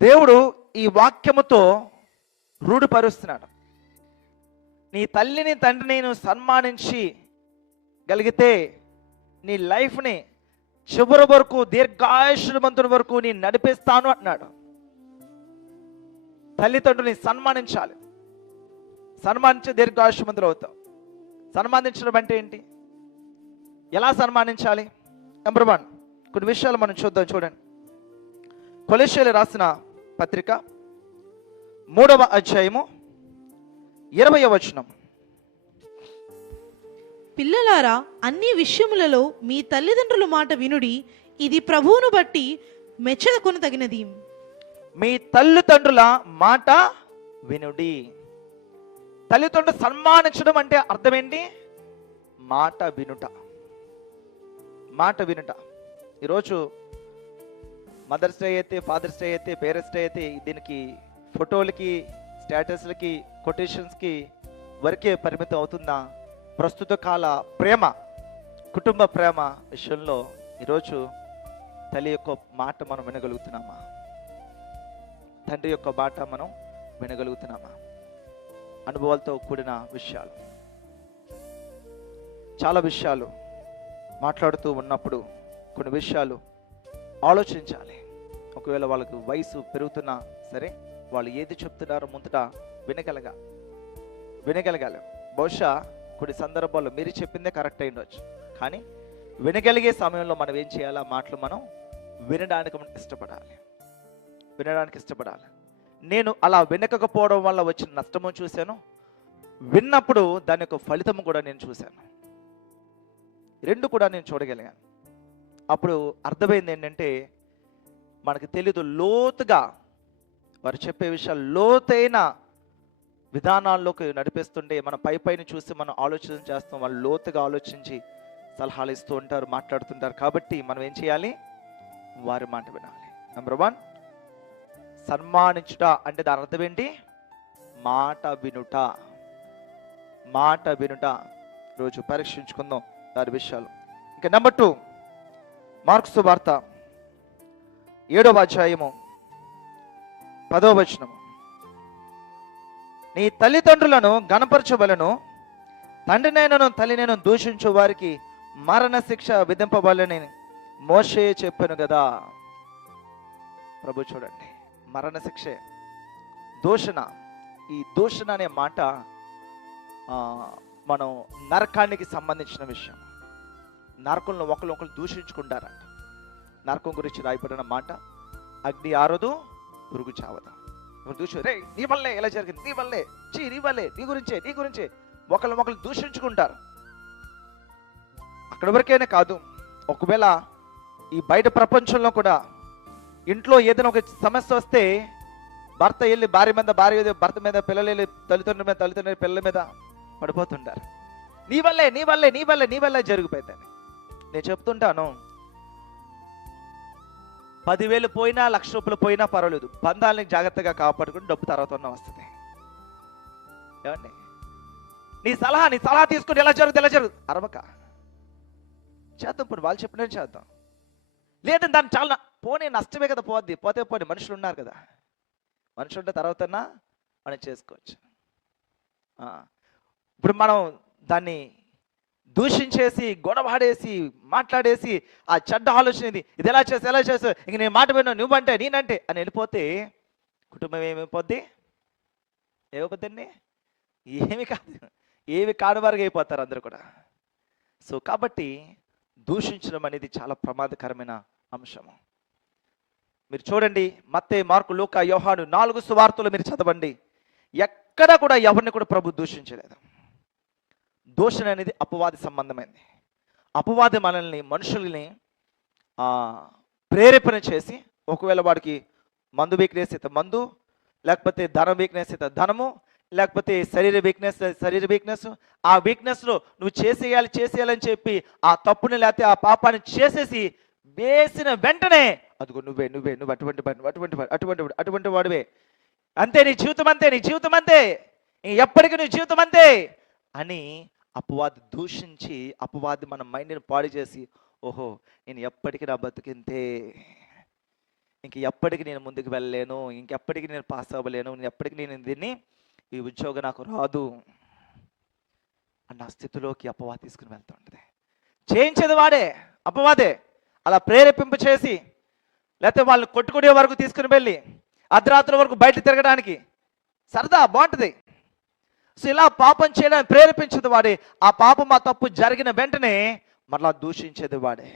దేవుడు ఈ వాక్యముతో రూఢిపరుస్తున్నాడు. నీ తల్లిని తండ్రిని నువ్వు సన్మానించి గలిగితే నీ లైఫ్ని చివరి వరకు దీర్ఘాయుష్మంతుని వరకు నేను నడిపిస్తాను అన్నాడు. తల్లిదండ్రుని సన్మానించాలి. సన్మానించి దీర్ఘాయుష్మంతులు అవుతావు. సన్మానించడం అంటే ఏంటి? ఎలా సన్మానించాలి? నెంబర్ 1 కొన్ని విషయాలు మనం చూద్దాం. చూడండి, కొలస్సీయులు రాసిన పత్రిక 3వ అధ్యాయము 20వ వచనం. పిల్లలారా, అన్ని విషయములలో మీ తల్లిదండ్రుల మాట వినుడి, ఇది ప్రభువును బట్టి మెచ్చకొనతగినది. మీ తల్లిదండ్రుల మాట వినుడి. తల్లిదండ్రులు సన్మానించడం అంటే అర్థం ఏంటి? మాట వినుట. మాట వినుట. ఈరోజు మదర్స్ డే అయితే, ఫాదర్స్ డే అయితే, పేరెంట్స్ డే అయితే దీనికి ఫోటోలకి, స్టేటస్లకి, కొటేషన్స్కి వరకే పరిమితం అవుతుందా? ప్రస్తుత కాల ప్రేమ, కుటుంబ ప్రేమ విషయంలో ఈరోజు తల్లి యొక్క మాట మనం వినగలుగుతున్నామా? తండ్రి యొక్క మాట మనం వినగలుగుతున్నామా? అనుభవాలతో కూడిన విషయాలు, చాలా విషయాలు మాట్లాడుతూ ఉన్నప్పుడు కొన్ని విషయాలు ఆలోచించాలి. ఒకవేళ వాళ్ళకు వయసు పెరుగుతున్నా సరే, వాళ్ళు ఏది చెప్తున్నారో ముందట వినగలగాలి. బహుశా కొన్ని సందర్భాల్లో మీరు చెప్పిందే కరెక్ట్ అయి ఉండొచ్చు, కానీ వినగలిగే సమయంలో మనం ఏం చేయాలి? ఆ మాటలు మనం వినడానికి ఇష్టపడాలి. నేను అలా వినకపోవడం వల్ల వచ్చిన నష్టము చూశాను, విన్నప్పుడు దాని యొక్క ఫలితము కూడా నేను చూశాను. రెండు కూడా నేను చూడగలిగాను. అప్పుడు అర్థమైంది ఏంటంటే, మనకు తెలీదు లోతుగా వారు చెప్పే విషయాలు లోతైన విధానాల్లోకి నడిపిస్తుంటే మన పైన చూసి మనం ఆలోచన చేస్తాం. వాళ్ళు లోతుగా ఆలోచించి సలహాలు ఇస్తూ ఉంటారు, మాట్లాడుతుంటారు. కాబట్టి మనం ఏం చేయాలి? వారి మాట వినాలి. నెంబర్ 1 సన్మానించుట అంటే దాని అర్థం ఏంటి? మాట వినుట. రోజు పరీక్షించుకుందాం దాని విషయాలు. ఇంకా నెంబర్ 2 మార్కు సువార్త 7వ అధ్యాయము 10వ వచనము. నీ తల్లిదండ్రులను గణపరచవలను, తండ్రినైనను తల్లినైనను దూషించు వారికి మరణ శిక్ష విధింపవలని మోషే చెప్పాను కదా. ప్రభు చూడండి, మరణ శిక్షే దూషణ. ఈ దూషణ అనే మాట మనం నరకానికి సంబంధించిన విషయం. నరకంలో ఒకరు దూషించుకుంటారంట. నరకం గురించి రాయబడిన మాట, అగ్ని ఆరదు, పురుగు చావదు. దూషి, రే నీ వల్లే ఎలా జరిగింది, నీ వల్లే, నీ వల్లే, నీ గురించే ఒకళ్ళు దూషించుకుంటారు. అక్కడి వరకైనా కాదు, ఒకవేళ ఈ బయట ప్రపంచంలో కూడా ఇంట్లో ఏదైనా ఒక సమస్య వస్తే భర్త వెళ్ళి భార్య మీద, భర్త మీద, పిల్లలు వెళ్ళి తల్లిదండ్రుల మీద, తల్లిదండ్రుల పిల్లల మీద పడిపోతుంటారు. నీ వల్లే జరిగిపోయిందని. నేను చెప్తుంటాను, 10,000 పోయినా, 1,00,000 రూపాయలు పోయినా పర్వాలేదు, బంధాలని జాగ్రత్తగా కాపాడుకుని డబ్బు తర్వాత వస్తుంది. ఏమండి, నీ సలహా తీసుకుని ఎలా జరుగుతుంది అరవక చేద్దాం. ఇప్పుడు వాళ్ళు చెప్పిన చేద్దాం. లేదంటే దాన్ని చాలా పోనీ నష్టమే కదా, పోతే మనుషులు ఉన్నారు కదా, మనుషులు ఉంటే తర్వాత మనం చేసుకోవచ్చు. ఇప్పుడు మనం దాన్ని దూషించేసి, గొడవాడేసి, మాట్లాడేసి, ఆ చెడ్డ ఆలోచన ఇది ఎలా చేస్తావు, ఇంక నేను మాట విన్నా, నువ్వంటే నేనంటే అని వెళ్ళిపోతే కుటుంబం ఏమైపోద్ది? ఏమి కాని వారికి అయిపోతారు అందరూ కూడా. సో కాబట్టి దూషించడం అనేది చాలా ప్రమాదకరమైన అంశము. మీరు చూడండి, మత్తయి, మార్కు, లూకా, యోహాను 4 సువార్తలు మీరు చదవండి. ఎక్కడ కూడా ఎవరిని కూడా ప్రభు దూషించలేదు. దూషణ అనేది అపవాది సంబంధమైంది. అపవాది మనుషుల్ని ప్రేరేపణ చేసి, ఒకవేళ వాడికి మందు వీక్నెస్ అయితే మందు, లేకపోతే ధనం వీక్నెస్ అయితే ధనము, లేకపోతే శరీర వీక్నెస్, ఆ వీక్నెస్లో నువ్వు చేసేయాలని చెప్పి ఆ తప్పుని లేకపోతే ఆ పాపాన్ని చేసేసి వేసిన వెంటనే అదిగో నువ్వు అటువంటి వాడివే, అంతే నీ జీవితం అంతే, ఎప్పటికీ నీ జీవితం అంతే అని అపవాది దూషించి, అపవాది మన మైండ్ని పాడు చేసి, ఓహో నేను ఎప్పటికీ నా బతుకింతే, ఇంక ఎప్పటికీ నేను ముందుకు వెళ్ళలేను, ఇంకెప్పటికీ నేను పాస్ అవ్వలేను, ఎప్పటికీ నేను దీన్ని ఈ ఉద్యోగం నాకు రాదు అన్న స్థితిలోకి అపవాది తీసుకుని వెళ్తూ ఉంటుంది. చేయించేది వాడే, అపవాదే. అలా ప్రేరేపింప చేసి లేకపోతే వాళ్ళని కొట్టుకునే వరకు తీసుకుని వెళ్ళి అర్ధరాత్రి వరకు బయట తిరగడానికి సరదా బాగుంటుంది. సో ఇలా పాపం చేయడానికి ప్రేరేపించేది వాడే. ఆ పాపం ఆ తప్పు జరిగిన వెంటనే మరలా దూషించేది వాడే.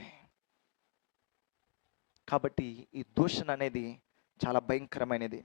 కాబట్టి ఈ దూషణ అనేది చాలా భయంకరమైనది.